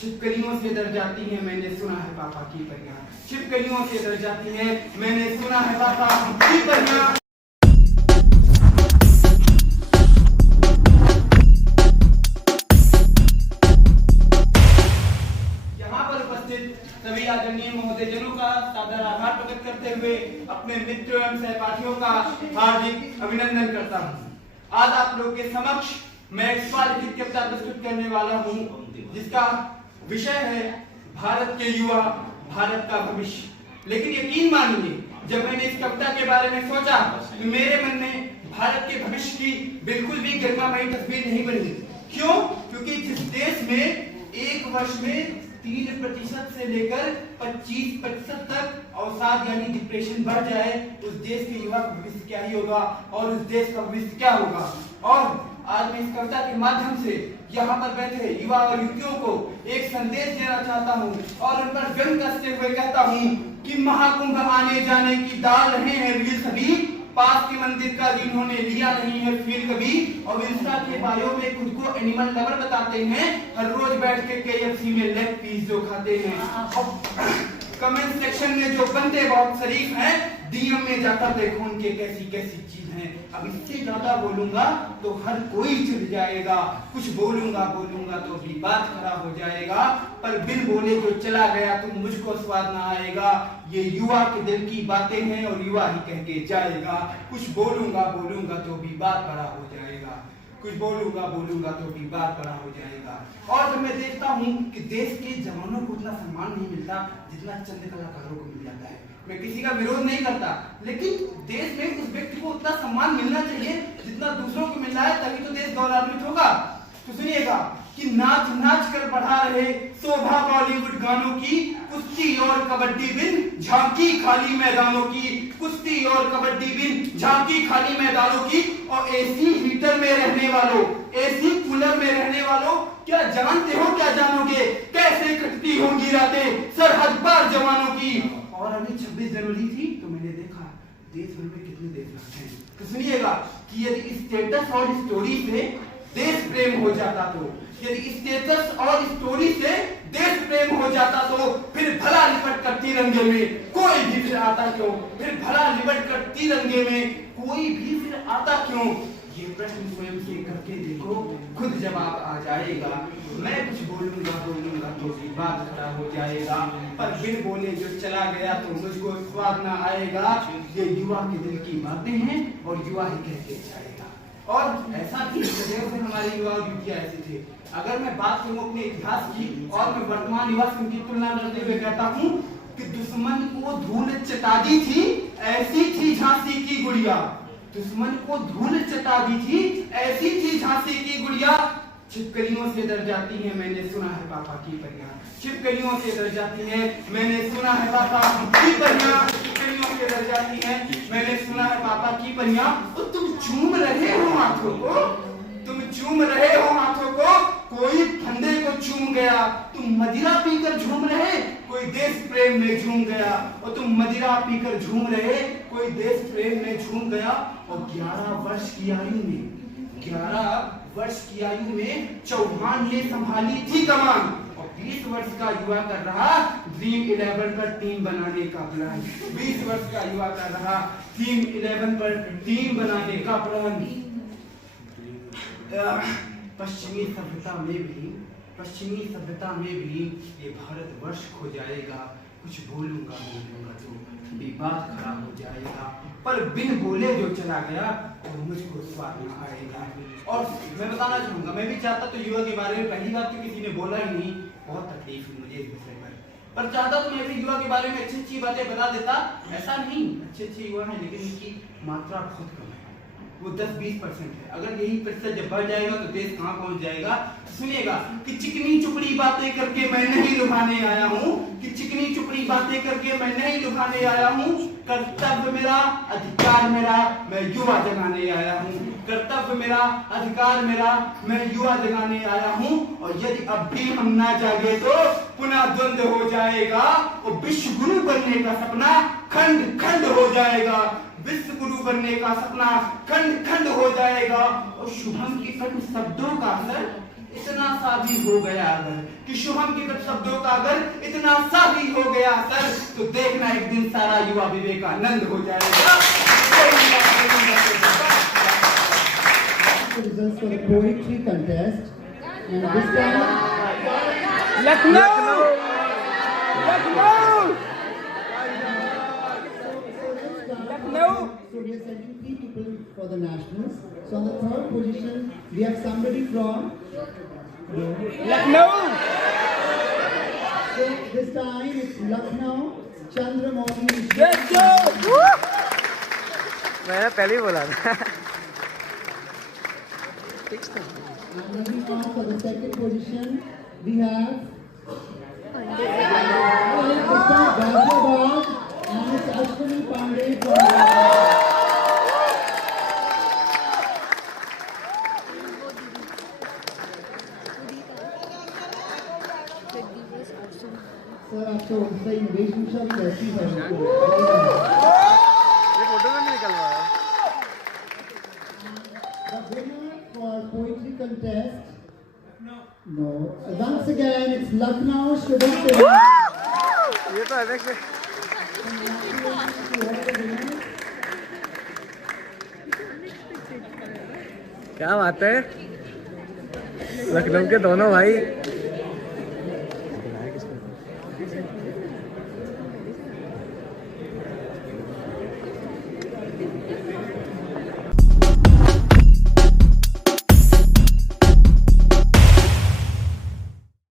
छिपकलियों से डर जाती है, मैंने सुना है पापा की परियां। छिपकलियों से डर जाती है, मैंने सुना है पापा की परियां। यहाँ पर उपस्थित सभी आदरणीय महोदयजनों का सादर आभार प्रकट करते हुए अपने मित्र एवं सहपाठियों का हार्दिक अभिनंदन करता हूँ। आज आप लोग के समक्ष मैं एक स्वलिखित कविता प्रस्तुत करने वाला हूँ, जिसका विषय है भारत के युवा, भारत का भविष्य। लेकिन यकीन मानिए, जब मैंने इस कविता के बारे में सोचा तो मेरे मन में भारत के भविष्य की बिल्कुल भी गरिमामयी तस्वीर नहीं बनी। क्यों? क्योंकि जिस देश में एक वर्ष में 3% से लेकर 25% तक अवसाद यानी डिप्रेशन बढ़ जाए, उस देश के युवा का भविष्य क्या ही होगा और उस देश का भविष्य क्या होगा। और आज मैं इस कविता के माध्यम से यहाँ पर बैठे युवा और युवतियों को एक संदेश देना चाहता हूँ और उन पर व्यंग कसते हुए कहता हूँ कि महाकुंभ आने जाने की डाल रहे हैं रील सभी, पास के मंदिर का जिन्होंने लिया नहीं है फील कभी, और इंस्टा के बायो में खुद को एनिमल लवर बताते हैं, हर रोज बैठ के KFC में लेग पीस जो खाते हैं। कमेंट सेक्शन में जो बंदे बहुत शरीफ हैं, DM में जाकर देखो उनके कैसी कैसी चीज हैं। अब इससे ज्यादा बोलूंगा तो हर कोई चिढ़ जाएगा, कुछ बोलूंगा तो भी बात खराब हो जाएगा, पर बिन बोले जो चला गया तो मुझको स्वाद ना आएगा। ये युवा के दिल की बातें हैं और युवा ही कह के जाएगा। कुछ बोलूंगा तो भी बात बड़ा हो जाएगा, कुछ बोलूंगा तो भी बात बड़ा हो जाएगा। और जब मैं देखता हूँ कि देश के जवानों को उतना सम्मान नहीं मिलता जितना चंद कलाकारों को मिल जाता है। मैं किसी का विरोध नहीं करता, लेकिन देश में उस व्यक्ति को उतना सम्मान मिलना चाहिए जितना दूसरों को मिल रहा है, तभी तो देश गौरवान्वित होगा। तो सुनिएगा कि नाच नाच कर बढ़ा रहे शोभा बॉलीवुड गानों की, कुश्ती और कबड्डी बिन झांकी खाली मैदानों की, कुश्ती और कबड्डी बिन झांकी खाली मैदानों की। और एसी हीटर में रहने वालों, एसी कूलर में रहने वालों, क्या जानते हो, क्या जानोगे कैसे कटती होंगी रातें सरहद पार जवानों की। और अभी 26 जनवरी थी तो मैंने देखा देश भर में कितने देशभक्त हैं। तो सुनिएगा कि यदि स्टेटस और स्टोरी से देश प्रेम हो जाता, तो यदि स्टेटस और स्टोरी से देश प्रेम हो जाता, तो फिर भला लिपट कर तिरंगे में कोई भी फिर आता क्यों, फिर भला लिपट कर तिरंगे में कोई भी फिर आता क्यों। ये प्रश्न स्वयं से करके देखो, खुद जवाब आ जाएगा। मैं कुछ बोलूंगा तो भी बात खराब हो जाएगा, पर बिन बोले जो चला गया तो मुझको स्वाद ना आएगा। ये युवा के दिल की बातें हैं और युवा ही कह के जाएगा। और ऐसा भी सदैव से हमारे युवा और युवतियां ऐसे थे। अगर मैं बात करूं अपने इतिहास की और मैं वर्तमान युवा की तुलना करते हुए कहता हूं कि दुश्मन को धूल चटा दी थी, ऐसी थी झांसी की गुड़िया। दुश्मन को धूल चटा दी थी, ऐसी थी झांसी की गुड़िया। छिपकलियों से डर जाती है, मैंने सुना है पापा की परियां। छिपकलियों से डर जाती है, मैंने सुना है पापा की परियां। छिपकलियों से डर जाती है, मैंने सुना है पापा की परियां। तो तुम चूम रहे हो हाथों को, तुम चूम रहे हो हाथों को, कोई फंदे को चूम गया। तुम मदिरा पीकर झूम रहे, कोई देश प्रेम में झूम गया। और तुम मदिरा पीकर झूम रहे, कोई देश प्रेम में झूम गया। और 11 वर्ष की आयु में, 11 वर्ष की आयु में चौहान ने संभाली थी कमान। और 20 वर्ष का युवा कर रहा ड्रीम 11 पर टीम बनाने का प्लान। 20 वर्ष का युवा कर रहा टीम 11 पर टीम बनाने का प्लान। पश्चिमी सभ्यता में भी ये भारतवर्ष खो जाएगा। कुछ बोलूंगा तो भी बात खराब हो जाएगा, पर बिन बोले जो चला गया तो मुझको स्वाद न आएगा। और मैं बताना चाहूंगा, मैं भी चाहता तो युवा के बारे में पहली बात तो किसी ने बोला ही नहीं, बहुत तकलीफ हुई मुझे इस विषय पर चाहता तो मैं भी युवा के बारे में अच्छी बातें बता देता। ऐसा नहीं, अच्छे युवा हैं लेकिन इनकी मात्रा बहुत कम है, वो 10-20% है। अगर यही प्रतिशत जब बढ़ जाएगा तो देश कहाँ पहुंच जाएगा। सुनिएगा कि चिकनी चुपड़ी बातें करके मैं नहीं लुभाने आया हूँ, कि चिकनी चुपड़ी बातें करके मैं नहीं लुभाने आया हूँ। कर्तव्य मेरा, अधिकार मेरा, मैं युवा जगाने आया हूँ। कर्तव्य मेरा, अधिकार मेरा, मैं युवा जगाने आया हूँ। और यदि अब भी हम ना जागे तो पुनः द्वंद्व हो जाएगा और विश्व गुरु बनने का सपना खंड खंड हो जाएगा। विश्व गुरु बनने का सपना खंड खंड हो जाएगा। और शुभम के कटु शब्दों का असर इतना सा भी हो गया अगर कि शुभम के कुछ शब्दों का अगर इतना सा भी हो गया असर, तो देखना एक दिन सारा युवा विवेकानंद हो जाएगा। Results for the poetry contest, and this time Lucknow so we are sending 3 people for the nationals. So on the third position we have somebody from Lucknow. So this time it's Lucknow, Chandramouli. मैंने पहले ही बोला था। And moving on for the second position we have Ghaziabad, and it's Ashwini Pandey from Sir, आपको उनसे वेशभूषा भी कैसी है? ये फोटो में नहीं निकल रहा है। The winner for poetry contest. No. Once again, it's Lucknow Shubham Singh. ये तो अलग से क्या बात है, लखनऊ के दोनों भाई